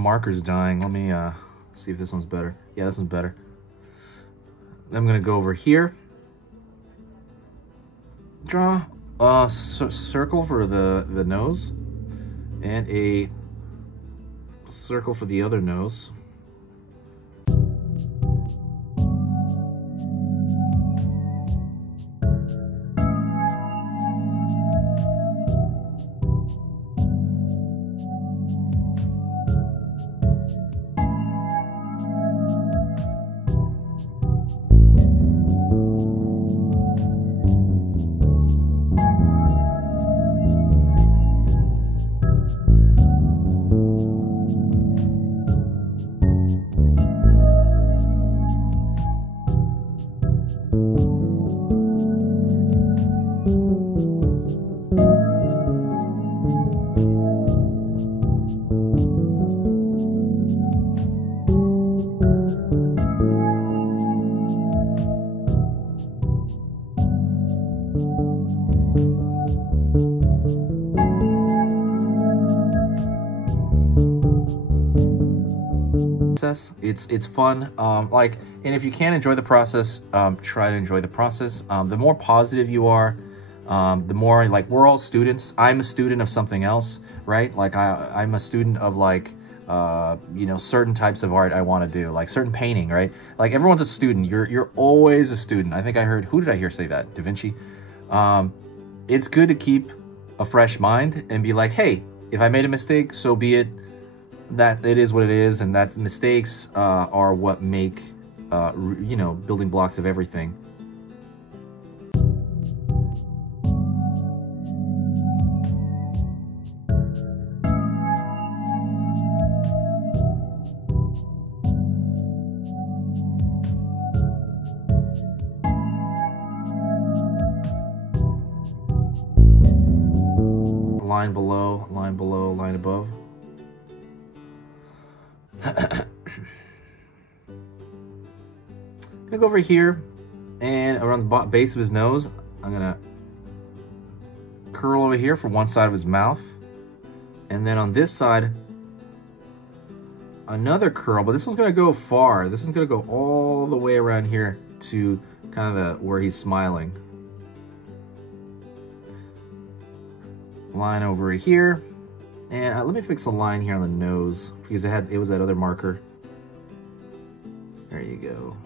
marker's dying. Let me see if this one's better. Yeah, this one's better. I'm gonna go over here. Draw a circle for the nose and a circle for the other nose. It's fun, like, and if you can't enjoy the process, try to enjoy the process. The more positive you are, the more, like, we're all students. I'm a student of something else, right? Like I'm a student of, like, you know, certain types of art I want to do, like certain painting, right? Like everyone's a student. You're always a student. I think I heard, who did I hear say that? Da Vinci. It's good to keep a fresh mind and be like, hey, if I made a mistake, so be it. That it is what it is, and that mistakes are what make, you know, building blocks of everything. Line below, line below, line above. I'm gonna go over here and around the base of his nose, I'm gonna curl over here for one side of his mouth, and then on this side another curl, but this one's gonna go far. This one's gonna go all the way around here to kind of where he's smiling. Line over here, and let me fix a line here on the nose because it was that other marker. There you go.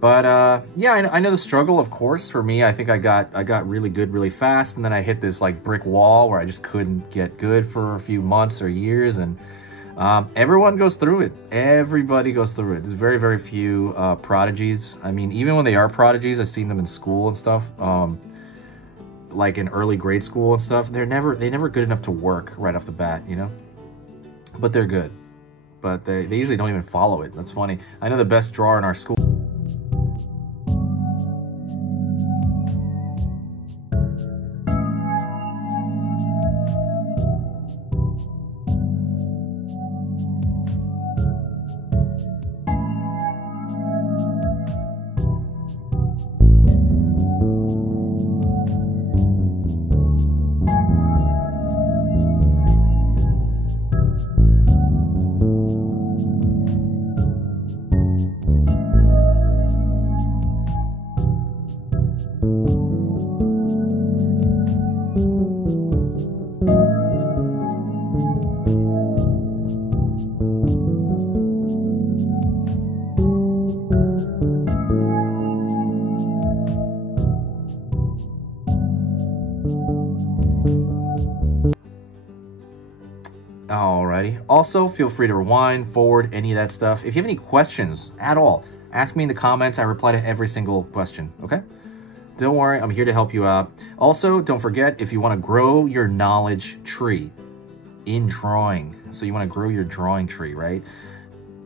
But yeah, I know the struggle, of course. For me, I think I got really good really fast, and then I hit this like brick wall where I just couldn't get good for a few months or years. And everyone goes through it. Everybody goes through it. There's very, very few prodigies. I mean, even when they are prodigies, I've seen them in school and stuff. Like in early grade school and stuff, they're never good enough to work right off the bat, you know. But they're good. But they usually don't even follow it. That's funny. I know the best drawer in our school. Alrighty. Also, feel free to rewind, forward, any of that stuff. If you have any questions at all, ask me in the comments. I reply to every single question, okay? Don't worry, I'm here to help you out. Also, don't forget, if you want to grow your knowledge tree in drawing, so you want to grow your drawing tree, right?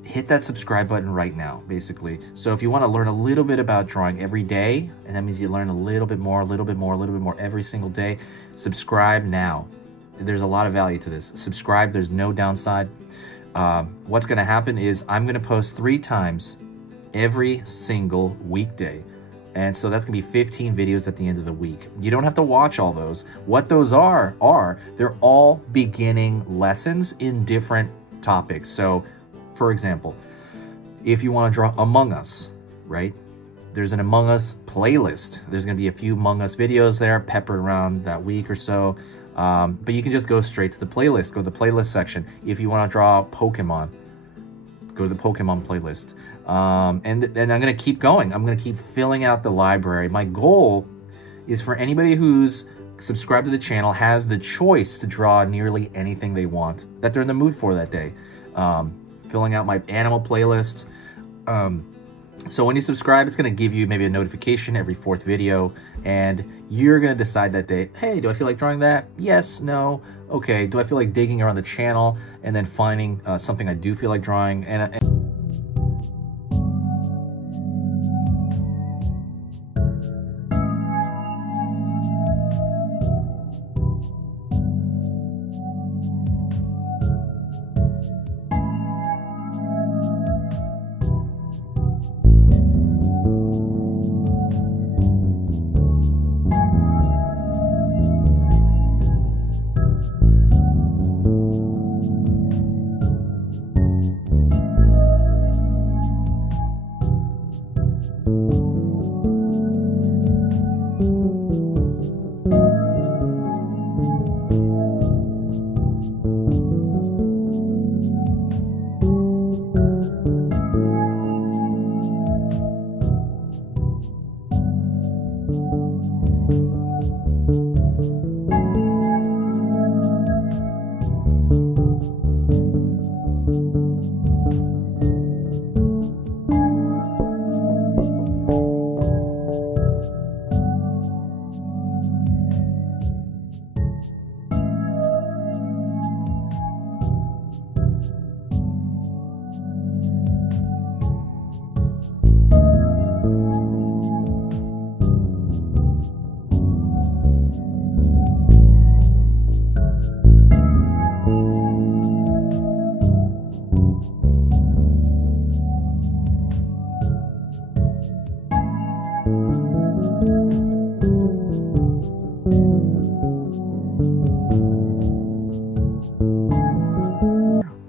Hit that subscribe button right now, basically. So if you want to learn a little bit about drawing every day, and that means you learn a little bit more, a little bit more, a little bit more every single day, subscribe now. There's a lot of value to this. Subscribe, there's no downside. What's gonna happen is I'm gonna post 3 times every single weekday And so that's gonna be 15 videos at the end of the week. You don't have to watch all those. What those are they're all beginning lessons in different topics. So for example, if you wanna draw Among Us, right? There's an Among Us playlist. There's gonna be a few Among Us videos there peppered around that week or so. But you can just go straight to the playlist, go to the playlist section. If you wanna draw Pokemon, go to the Pokemon playlist. And I'm gonna keep going. I'm gonna keep filling out the library. My goal is for anybody who's subscribed to the channel has the choice to draw nearly anything they want that they're in the mood for that day. Filling out my animal playlist. So when you subscribe, it's gonna give you maybe a notification every 4th video, and you're gonna decide that day, hey, do I feel like drawing that? Yes, no, okay. Do I feel like digging around the channel and then finding something I do feel like drawing? And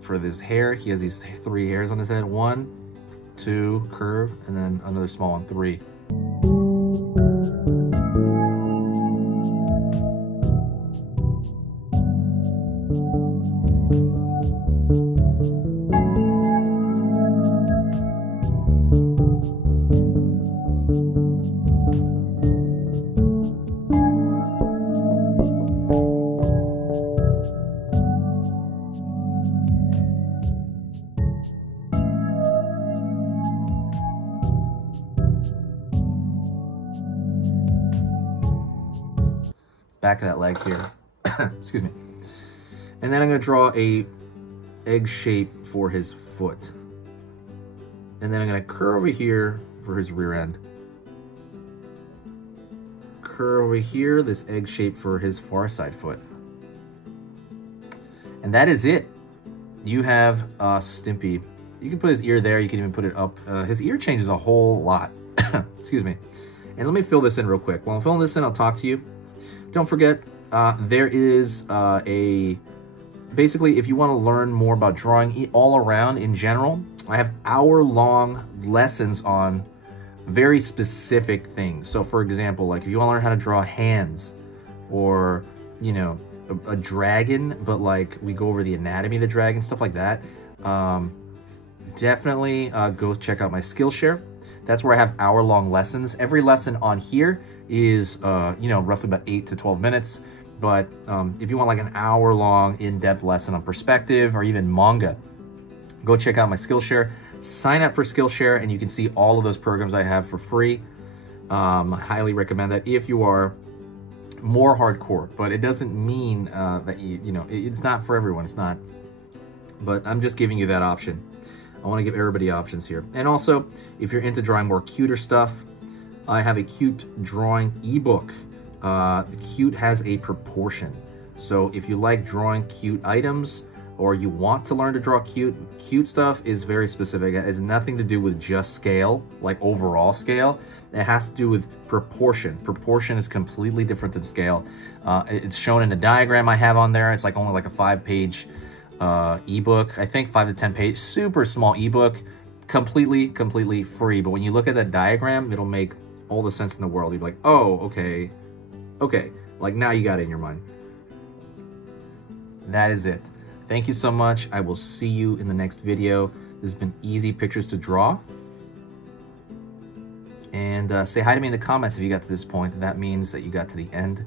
for this hair, he has these 3 hairs on his head. 1, 2, curve, and then another small one, 3. Back of that leg here. Excuse me. And then I'm going to draw a egg shape for his foot. And then I'm going to curve over here for his rear end. Curve over here, this egg shape for his far side foot. And that is it. You have Stimpy. You can put his ear there. You can even put it up. His ear changes a whole lot. Excuse me. And let me fill this in real quick. While I'm filling this in, I'll talk to you. Don't forget, there is basically, if you want to learn more about drawing all around in general, I have hour-long lessons on very specific things. So for example, like if you want to learn how to draw hands, or, you know, a dragon, but like we go over the anatomy of the dragon, stuff like that, definitely go check out my Skillshare. That's where I have hour-long lessons. Every lesson on here is, you know, roughly about 8 to 12 minutes. But if you want like an hour-long in-depth lesson on perspective or even manga, go check out my Skillshare. Sign up for Skillshare and you can see all of those programs I have for free. I highly recommend that if you are more hardcore, but it doesn't mean that you know, it's not for everyone. It's not, but I'm just giving you that option. I want to give everybody options here. And also, if you're into drawing more cuter stuff, I have a cute drawing ebook. The cute has a proportion. So if you like drawing cute items, or you want to learn to draw cute stuff is very specific. It has nothing to do with just scale, like overall scale. It has to do with proportion. Proportion is completely different than scale. It's shown in a diagram I have on there. It's like only like a 5-page ebook, I think 5 to 10 page, super small ebook, completely free. But when you look at that diagram, it'll make all the sense in the world. You'll be like, oh, okay, like now you got it in your mind. That is it. Thank you so much. I will see you in the next video. This has been Easy Pictures to Draw. And say hi to me in the comments if you got to this point. That means that you got to the end.